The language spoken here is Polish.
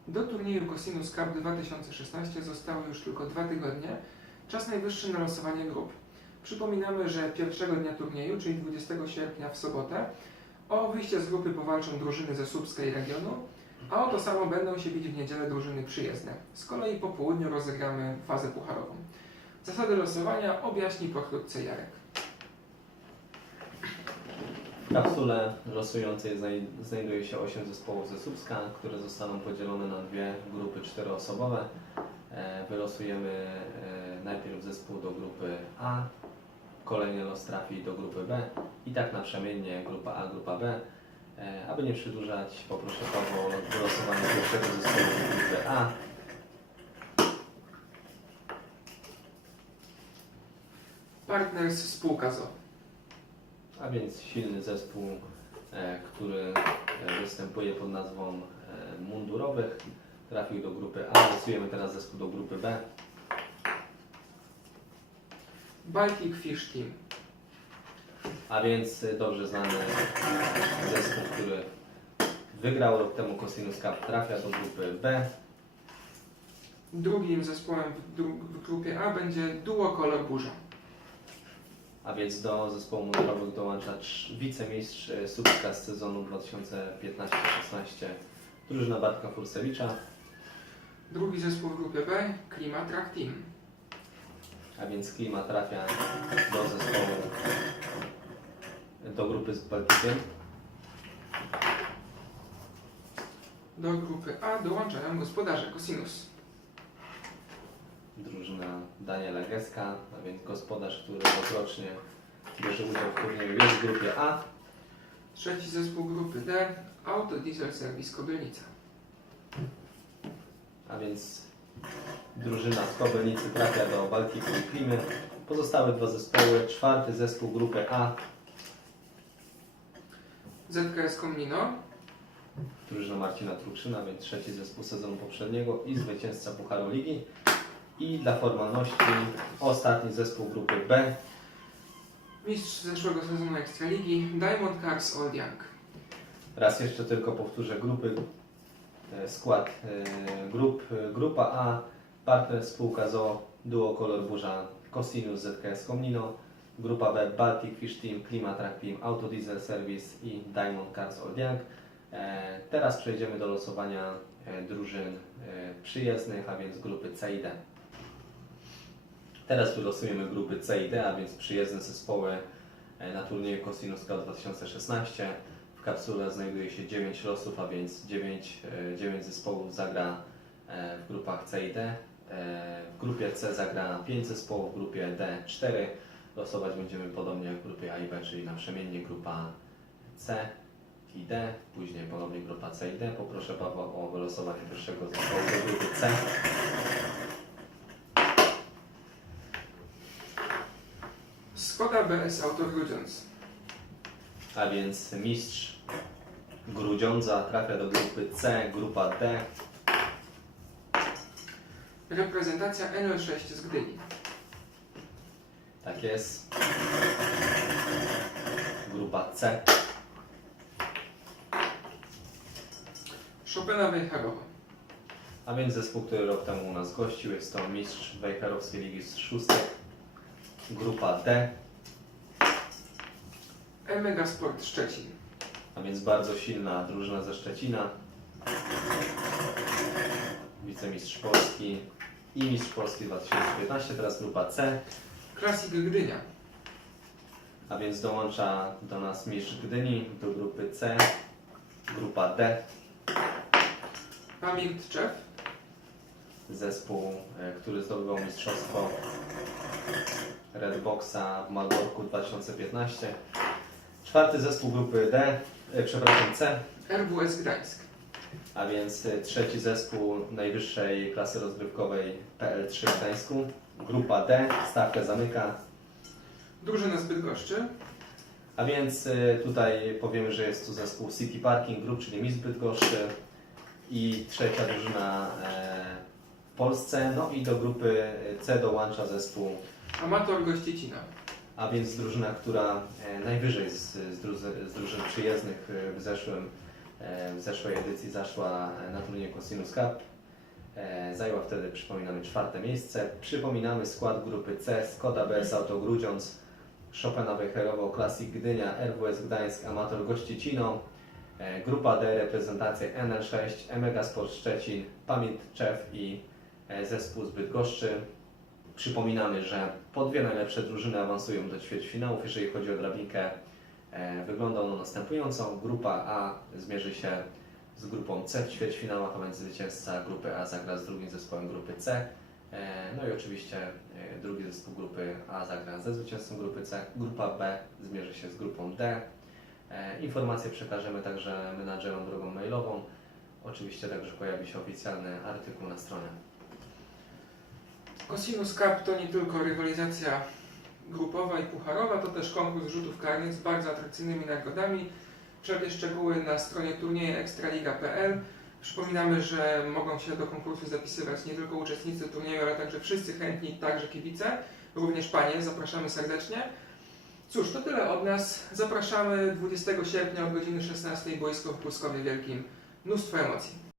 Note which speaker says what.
Speaker 1: Do turnieju Cosinus Cup 2016 zostały już tylko 2 tygodnie. Czas najwyższy na losowanie grup. Przypominamy, że pierwszego dnia turnieju, czyli 20 sierpnia w sobotę, o wyjście z grupy powalczą drużyny ze Słupska i regionu, a o to samo będą się bić w niedzielę drużyny przyjezdne. Z kolei po południu rozegramy fazę pucharową. Zasady losowania objaśni pokrótce Jarek.
Speaker 2: W kapsule losującej znajduje się 8 zespołów ze Słupska, które zostaną podzielone na dwie grupy 4-osobowe. Wylosujemy najpierw zespół do grupy A, kolejny los trafi do grupy B i tak naprzemiennie grupa A, grupa B. Aby nie przedłużać, poproszę Pawła o wylosowanie pierwszego zespołu do grupy A.
Speaker 1: Partners spółka ZO.
Speaker 2: A więc silny zespół, który występuje pod nazwą mundurowych, trafił do grupy A. Losujemy teraz zespół do grupy B.
Speaker 1: Baltic Fish Team.
Speaker 2: A więc dobrze znany zespół, który wygrał rok temu Cosinus Cup, trafia do grupy B.
Speaker 1: Drugim zespołem w grupie A będzie Duo Kolor Burza.
Speaker 2: A więc do zespołu mundurowych dołącza wicemistrz Słupska z sezonu 2015-16, drużyna Bartka Fursewicza.
Speaker 1: Drugi zespół w grupie B, Klimatrak Team.
Speaker 2: A więc Klima trafia do zespołu, do grupy z Baltikiem.
Speaker 1: Do grupy A dołączają gospodarze Cosinus.
Speaker 2: Drużyna Daniela Geska, a więc gospodarz, który rokrocznie bierze udział w turnieju, jest w grupie A.
Speaker 1: Trzeci zespół grupy D, Auto Diesel Service Kobylnica.
Speaker 2: A więc drużyna z Kobylnicy trafia do Baltiku i Klimy. Pozostałe dwa zespoły. Czwarty zespół grupy A,
Speaker 1: ZKS Komnino.
Speaker 2: drużyna Marcina Trukrzyna, więc trzeci zespół sezonu poprzedniego i zwycięzca Pucharu Ligi. I dla formalności ostatni zespół grupy B,
Speaker 1: Mistrz zeszłego sezonu Ekstraligi, Diamond Cars Old Young.
Speaker 2: raz jeszcze tylko powtórzę grupy, skład grup. Grupa A, partner spółka ZO, Duo Kolor Burza, Cosinus, ZKS Komnino. Grupa B, Baltic Fish Team, Klimatrak Team, Auto Diesel Service i Diamond Cars Old Young. Teraz przejdziemy do losowania drużyn przyjezdnych, a więc grupy C i D. Teraz wylosujemy grupy C i D, a więc przyjezdne zespoły na turnieju Cosinus Cup 2016. W kapsule znajduje się 9 losów, a więc 9 zespołów zagra w grupach C i D. W grupie C zagra 5 zespołów, w grupie D 4. Losować będziemy podobnie jak w grupie A i B, czyli naprzemiennie grupa C i D, później ponownie grupa C i D. Poproszę Pawła o wylosowanie pierwszego zespołu do grupy C.
Speaker 1: Skoda BS Auto Grudziądz.
Speaker 2: A więc mistrz Grudziądza trafia do grupy C, grupa D.
Speaker 1: Reprezentacja NL6 z Gdyni.
Speaker 2: Tak jest. Grupa C.
Speaker 1: Chopina Wejherowa.
Speaker 2: A więc zespół, który rok temu u nas gościł, jest to mistrz Wejherowskiej Ligi z Szóstek. Grupa D.
Speaker 1: Mega Sport Szczecin.
Speaker 2: A więc bardzo silna drużyna ze Szczecina. Wicemistrz Polski i mistrz Polski 2015, teraz grupa C.
Speaker 1: Classic Gdynia.
Speaker 2: A więc dołącza do nas mistrz Gdyni, do grupy C, grupa D.
Speaker 1: Pamir Tczew.
Speaker 2: Zespół, który zdobywał mistrzostwo Redboxa w Malborku 2015. Czwarty zespół grupy D, C.
Speaker 1: RWS Gdańsk.
Speaker 2: A więc trzeci zespół najwyższej klasy rozgrywkowej PL3 w Gdańsku. Grupa D, stawkę zamyka.
Speaker 1: Drużyna z Bydgoszczy.
Speaker 2: A więc tutaj powiemy, że jest tu zespół City Parking Group, czyli Mistrz Bydgoszczy. I trzecia drużyna w Polsce. No i do grupy C dołącza zespół
Speaker 1: Amator Gościcina.
Speaker 2: a więc drużyna, która najwyżej z drużyn przyjezdnych w zeszłym w zeszłej edycji zaszła na turnieju Cosinus Cup. Zajęła wtedy, przypominamy, 4. miejsce. Przypominamy skład grupy C: Skoda BS Auto Grudziądz, Chopina Wejherowo Classic Gdynia, RWS Gdańsk, Amator Gościecino. Grupa D, reprezentacje NL6, Emega Sport Szczecin, Pamięt Czew i zespół z Bydgoszczy. Przypominamy, że po 2 najlepsze drużyny awansują do ćwierćfinałów. Jeżeli chodzi o drabinkę, wygląda ono następująco. Grupa A zmierzy się z grupą C w ćwierćfinałach, a więc zwycięzca grupy A zagra z drugim zespołem grupy C. No i oczywiście drugi zespół grupy A zagra ze zwycięzcą grupy C. Grupa B zmierzy się z grupą D. Informacje przekażemy także menadżerom drogą mailową. Oczywiście także pojawi się oficjalny artykuł na stronie.
Speaker 1: Cosinus Cup to nie tylko rywalizacja grupowa i pucharowa, to też konkurs rzutów karnych z bardzo atrakcyjnymi nagrodami. Wszelkie szczegóły na stronie turniejeekstraliga.pl. Przypominamy, że mogą się do konkursu zapisywać nie tylko uczestnicy turnieju, ale także wszyscy chętni, także kibice, również panie. Zapraszamy serdecznie. Cóż, to tyle od nas. Zapraszamy 20 sierpnia od godziny 16 boisko w Pruskowie Wielkim. Mnóstwo emocji.